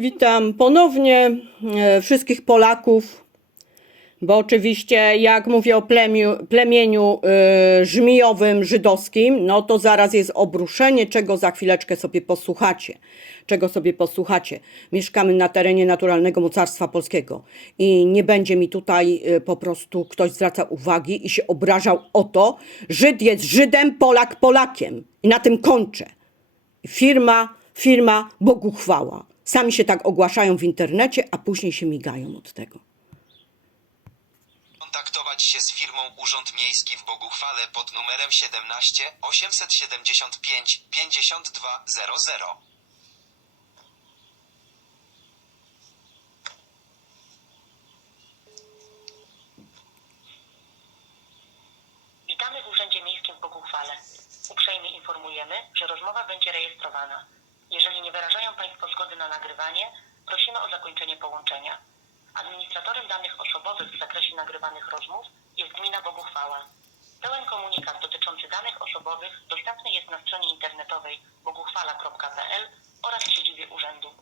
Witam ponownie e, wszystkich Polaków, bo oczywiście jak mówię o plemiu, plemieniu e, żmijowym żydowskim, no to zaraz jest obruszenie, czego za chwileczkę sobie posłuchacie. Czego sobie posłuchacie. Mieszkamy na terenie naturalnego mocarstwa polskiego i nie będzie mi tutaj e, po prostu ktoś zwraca uwagi i się obrażał o to, Żyd jest Żydem, Polak Polakiem. I na tym kończę. Firma, firma Bogu chwała. Sami się tak ogłaszają w internecie, a później się migają od tego. kontaktować się z firmą Urząd Miejski w Boguchwale pod numerem 17 875 5200. Witamy w Urzędzie Miejskim w Boguchwale. Uprzejmie informujemy, że rozmowa będzie rejestrowana. Jeżeli nie wyrażają Państwo zgody na nagrywanie, prosimy o zakończenie połączenia. Administratorem danych osobowych w zakresie nagrywanych rozmów jest Gmina Boguchwała. Pełen komunikat dotyczący danych osobowych dostępny jest na stronie internetowej boguchwala.pl oraz w siedzibie urzędu.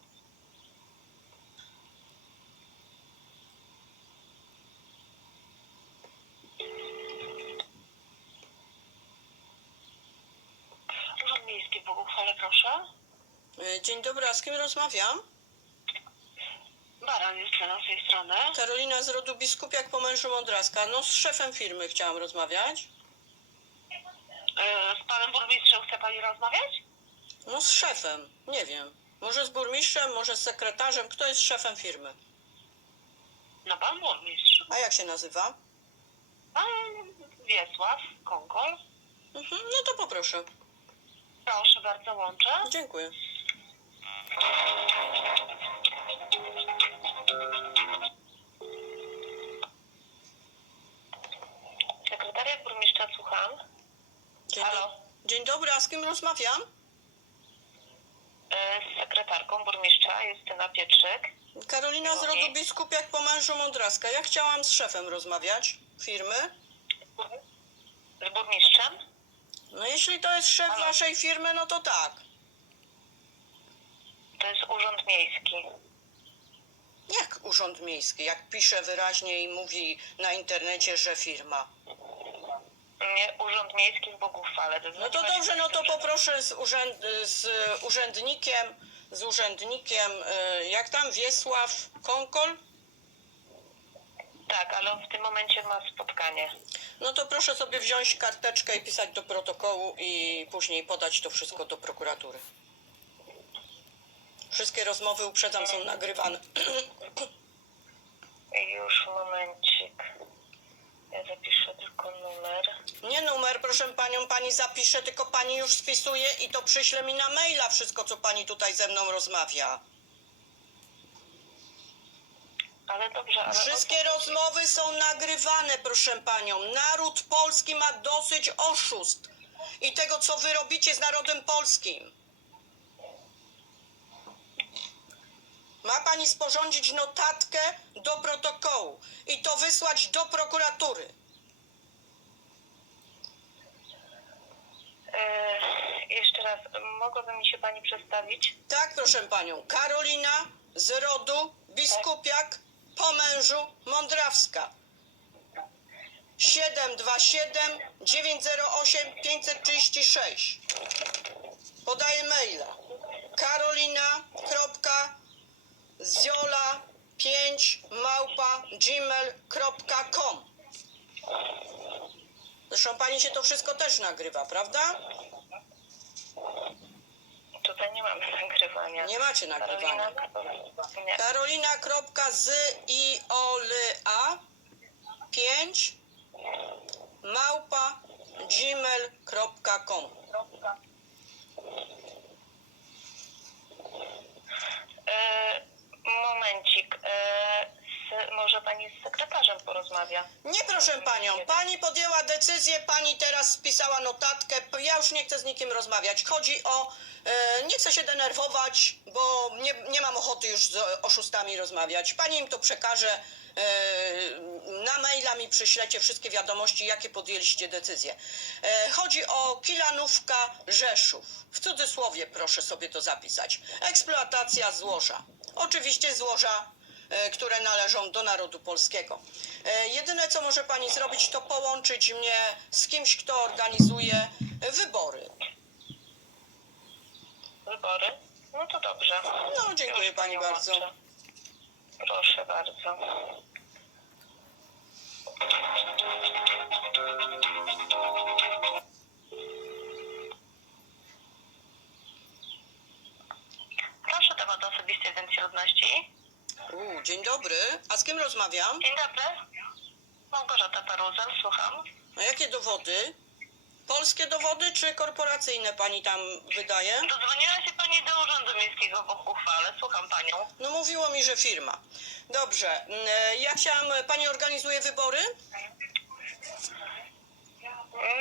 Urząd Miejski Boguchwale, proszę. E, Dzień dobry, a z kim rozmawiam? Baran jest z tej strony. Karolina z rodu Biskupiak po mężu Mądraska. No z szefem firmy chciałam rozmawiać. E, Z panem burmistrzem chce pani rozmawiać? No z szefem, nie wiem. Może z burmistrzem, może z sekretarzem. Kto jest szefem firmy? No pan burmistrz. A jak się nazywa? Pan Wiesław Konkol. Mhm, no to poproszę. Proszę bardzo, łączę. Dziękuję. Sekretariat burmistrza, słucham. Dzień, Halo? do... Dzień dobry, a z kim rozmawiam? E, Z sekretarką burmistrza Justyna Pietrzyk. Karolina z rodu Biskupiak po mężu Mądraska. Ja chciałam z szefem rozmawiać firmy. Z burmistrzem? No jeśli to jest szef Halo? waszej firmy, no to tak. To jest urząd miejski. Jak urząd miejski? Jak pisze wyraźnie i mówi na internecie, że firma. Nie, urząd miejski w Boguchwale. To No to znaczy- dobrze, no to poproszę z, urzęd, z urzędnikiem, z urzędnikiem, y, jak tam, Wiesław Konkol? Tak, ale on w tym momencie ma spotkanie. No to proszę sobie wziąć karteczkę i pisać do protokołu i później podać to wszystko do prokuratury. Wszystkie rozmowy, uprzedzam, są nagrywane. Już momencik. Ja zapiszę tylko numer. Nie numer, proszę panią, pani zapisze, tylko pani już spisuje i to przyśle mi na maila wszystko, co pani tutaj ze mną rozmawia. Ale dobrze, ale... Wszystkie rozmowy są nagrywane, proszę panią. Naród polski ma dosyć oszustw i tego, co wy robicie z narodem polskim. Ma pani sporządzić notatkę do protokołu i to wysłać do prokuratury. E, jeszcze raz, mogłaby mi się pani przedstawić? Tak, proszę panią. Karolina z rodu Biskupiak po mężu Mądrawska. 727 908 536. Podaję maila. karolina.ziola5 małpa gmail.com Zresztą pani się to wszystko też nagrywa, prawda? Tutaj nie mamy nagrywania. Nie macie nagrywania. Karolina- Nie. Karolina.ziola 5 małpa gmail.com E, momencik. E, z, może pani z sekretarzem porozmawia? Nie proszę panią, pani podjęła decyzję, pani teraz spisała notatkę, ja już nie chcę z nikim rozmawiać. Chodzi o, e, nie chcę się denerwować, bo nie, nie mam ochoty już z oszustami rozmawiać. Pani im to przekaże, e, na maila mi przyślecie wszystkie wiadomości, jakie podjęliście decyzje. E, chodzi o Kilanówka Rzeszów. W cudzysłowie proszę sobie to zapisać. Eksploatacja złoża. Oczywiście złoża, e, które należą do narodu polskiego. E, Jedyne, co może pani zrobić, to połączyć mnie z kimś, kto organizuje wybory. Wybory? No to dobrze. No, dziękuję Już pani bardzo. łączę. Proszę bardzo. Proszę dowód osobisty ewidencji ludności. U, dzień dobry. A z kim rozmawiam? Dzień dobry. Małgorzata Paruzel, słucham. A jakie dowody? Polskie dowody czy korporacyjne pani tam wydaje? Dodzwoniła się pani do Urzędu Miejskiego w uchwale. Słucham panią. No mówiło mi, że firma. Dobrze. mm, e, Ja chciałam, pani organizuje wybory?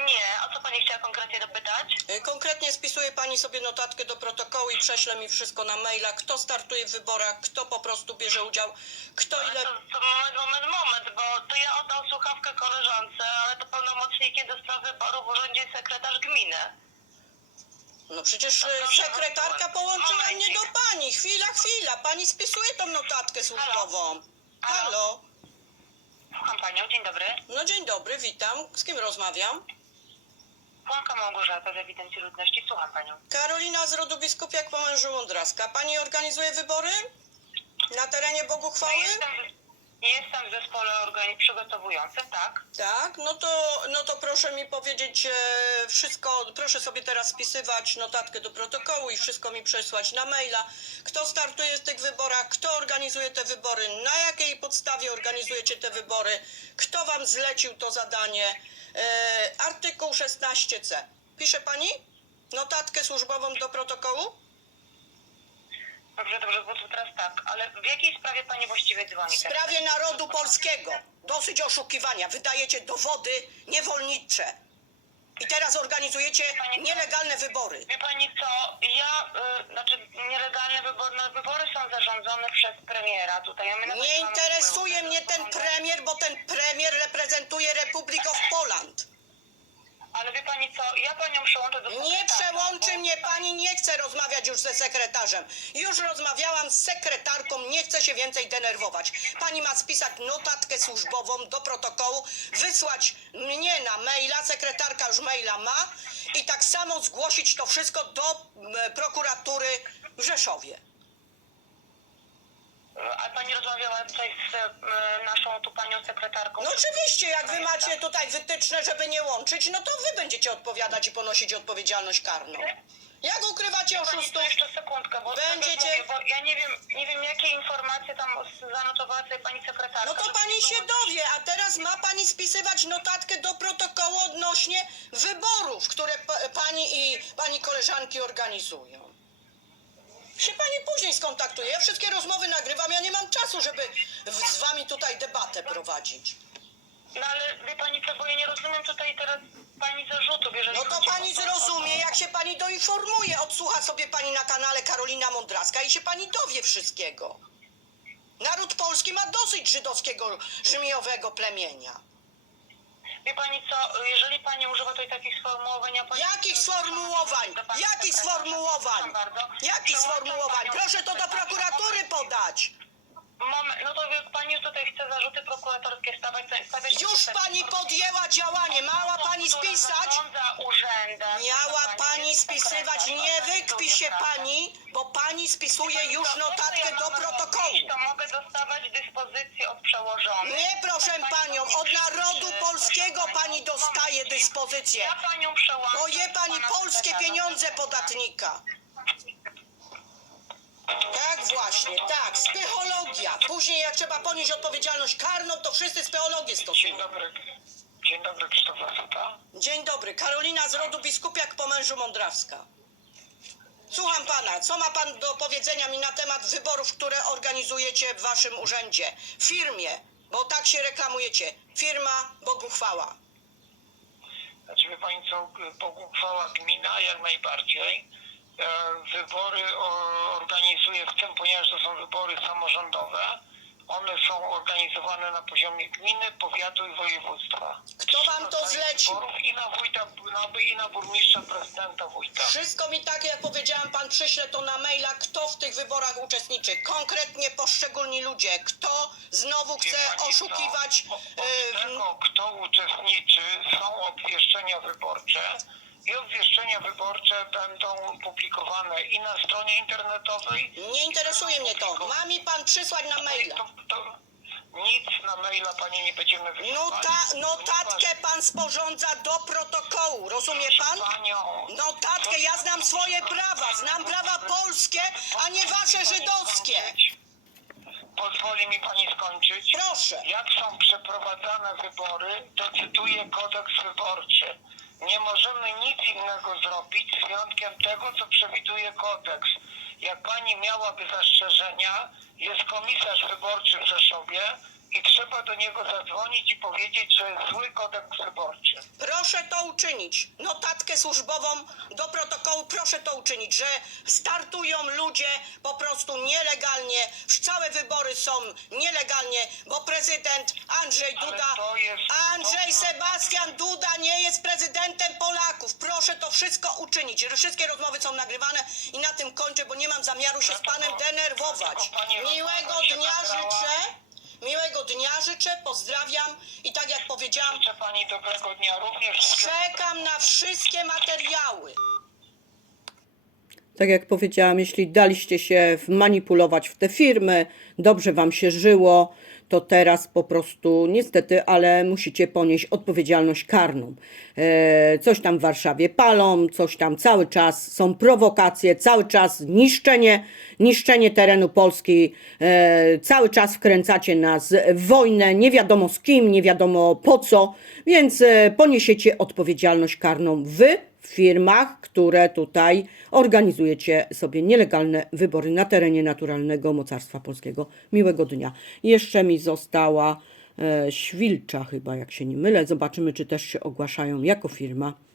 Nie, o co pani chciała konkretnie dopytać? E, Konkretnie spisuje pani sobie notatkę do protokołu i prześle mi wszystko na maila, kto startuje w wyborach, kto po prostu bierze udział, kto Ale ile... to, to moment, moment, moment, bo to ja oddał słuchawkę koleżance, ale to pełnomocnikiem do spraw wyborów w urzędzie sekretarz gminy. No przecież No e, proszę, sekretarka połączyła mnie do momencik. pani. Chwila, chwila. Pani spisuje tą notatkę służbową. Halo? Słucham panią, dzień dobry. No dzień dobry, witam. Z kim rozmawiam? Kłanka Małgorzata z ewidencji ludności, słucham panią. Karolina z rodu biskupiak po mężu Łądraska. Pani organizuje wybory? Na terenie Bogu chwały? Jestem, jestem w zespole organi- przygotowującym, tak? Tak, no to, no to proszę mi powiedzieć e, wszystko, proszę sobie teraz spisywać notatkę do protokołu i wszystko mi przesłać na maila. Kto startuje w tych wyborach, kto organizuje te wybory, na jakiej podstawie organizujecie te wybory, kto wam zlecił to zadanie. E, artykuł 16c. Pisze pani notatkę służbową do protokołu? Dobrze, dobrze, bo to teraz tak, ale w jakiej sprawie pani właściwie dzwoni? W sprawie narodu polskiego. Dosyć oszukiwania. Wydajecie dowody niewolnicze. I teraz organizujecie nielegalne wybory. Wie pani co, ja, y, znaczy nielegalne wybory, no, wybory są zarządzone przez premiera tutaj. a my nawet Nie mamy interesuje wpływu. mnie ten premier, bo ten premier reprezentuje Republic of Poland. Ale wie pani co, ja panią przełączę do Nie przełączy mnie pani, nie chcę rozmawiać już ze sekretarzem. Już rozmawiałam z sekretarką, nie chcę się więcej denerwować. Pani ma spisać notatkę służbową do protokołu, wysłać mnie na maila, sekretarka już maila ma i tak samo zgłosić to wszystko do m, prokuratury w Rzeszowie. A pani rozmawiała tutaj z e, naszą tu panią sekretarką? No oczywiście, jak wy macie tutaj wytyczne, żeby nie łączyć, no to wy będziecie odpowiadać i ponosić odpowiedzialność karną. Jak ukrywacie Pani to oszustów? jeszcze sekundkę, bo, Będziecie- mówię, bo ja nie wiem, nie wiem jakie informacje tam zanotowała sobie pani sekretarka. No to żeby pani nie się było- dowie, a teraz ma pani spisywać notatkę do protokołu odnośnie wyborów, które pa- pani i pani koleżanki organizują. Się pani później skontaktuje. Ja wszystkie rozmowy nagrywam, ja nie mam czasu, żeby w- z wami tutaj debatę prowadzić. No ale wie pani co, bo ja nie rozumiem tutaj teraz pani zarzutów, jeżeli No to chodzi pani o- zrozumie, jak się pani doinformuje. Odsłucha sobie pani na kanale Karolina Mądraska i się pani dowie wszystkiego. Naród polski ma dosyć żydowskiego, żmijowego plemienia. Wie pani co, jeżeli pani używa tutaj takich sformułowań... ja pani- Jakich sformułowań? Jakich sformułowań? Jakich sformułowań? panią Proszę to do sekretarza. prokuratury podać. Moment, no to chce zarzuty prokuratorskie stawiać. Już pani podjęła działanie. Mała pani Która spisać? zarządza urzędem. Miała pani jest spisywać. Nie wykpi się pani, bo pani spisuje już To, notatkę ja do protokołu. robić, To mogę dostawać dyspozycję od przełożonych. Nie, proszę To panią, od narodu krzyczy, polskiego proszę pani dostaje dyspozycję. Ja panią przełączam. Bo je pani pana polskie sekretarza. pieniądze podatnika. Tak właśnie, tak, spychologia. Później jak trzeba ponieść odpowiedzialność karną, to wszyscy spychologię Dzień stosują. dobry. Dzień dobry, Krzysztof Lachuta. Dzień dobry, Karolina z rodu biskupiak po mężu Mądrawska. Słucham pana, co ma pan do powiedzenia mi na temat wyborów, które organizujecie w waszym urzędzie, firmie, bo tak się reklamujecie. Firma Bogu chwała. Znaczy, wie Pani co, Bogu chwała gmina, jak najbardziej. E, Wybory organizuje w tym, ponieważ to są wybory samorządowe, One są organizowane na poziomie gminy, powiatu i województwa. Kto wam to zlecił? wyborów I na wójta, na, i na burmistrza, prezydenta, wójta. Wszystko mi tak, jak powiedziałam, pan przyśle to na maila, kto w tych wyborach uczestniczy. Konkretnie poszczególni ludzie. Kto znowu chce pani oszukiwać. O- y, Od tego, kto uczestniczy, są obwieszczenia wyborcze i obwieszczenia wyborcze będą publikowane i na stronie internetowej. Nie interesuje mnie to. Ma mi pan przysłać na maila. To, to nic na maila pani nie będziemy wysyłać. Nota, notatkę pan sporządza do protokołu, rozumie pan? Panią, Notatkę, ja znam swoje prawa, znam prawa polskie, a nie wasze żydowskie. Pozwoli mi pani skończyć? Proszę. Jak są przeprowadzane wybory, to cytuję kodeks wyborczy. Nie możemy nic innego zrobić z wyjątkiem tego, co przewiduje kodeks. Jak pani miałaby zastrzeżenia, jest komisarz wyborczy w Rzeszowie i trzeba do niego zadzwonić i powiedzieć, że jest zły kodeks wyborczy. Proszę to uczynić. Notatkę służbową do protokołu proszę to uczynić, że startują ludzie po prostu nielegalnie. Całe wybory są nielegalnie, bo prezydent Andrzej Ale Duda, to jest- Andrzej Sebastian Duda nie jest prezydentem Polaków. Proszę to wszystko uczynić. Wszystkie rozmowy są nagrywane i na tym kończę, bo nie mam zamiaru się z panem denerwować. Dlatego pani Miłego rozmowa się dnia nagrała. życzę. Miłego dnia życzę, pozdrawiam i tak jak powiedziałam, Życzę pani dobrego dnia również. Czekam na wszystkie materiały. Tak jak powiedziałam, jeśli daliście się manipulować w te firmy, dobrze wam się żyło, to teraz po prostu niestety, ale musicie ponieść odpowiedzialność karną. E, coś tam w Warszawie palą, coś tam cały czas są prowokacje, cały czas niszczenie, niszczenie terenu Polski, e, cały czas wkręcacie nas w wojnę, nie wiadomo z kim, nie wiadomo po co, więc e, poniesiecie odpowiedzialność karną wy firmach, które tutaj organizujecie sobie nielegalne wybory na terenie naturalnego mocarstwa polskiego. Miłego dnia. Jeszcze mi została e, Świlcza chyba, jak się nie mylę. Zobaczymy, czy też się ogłaszają jako firma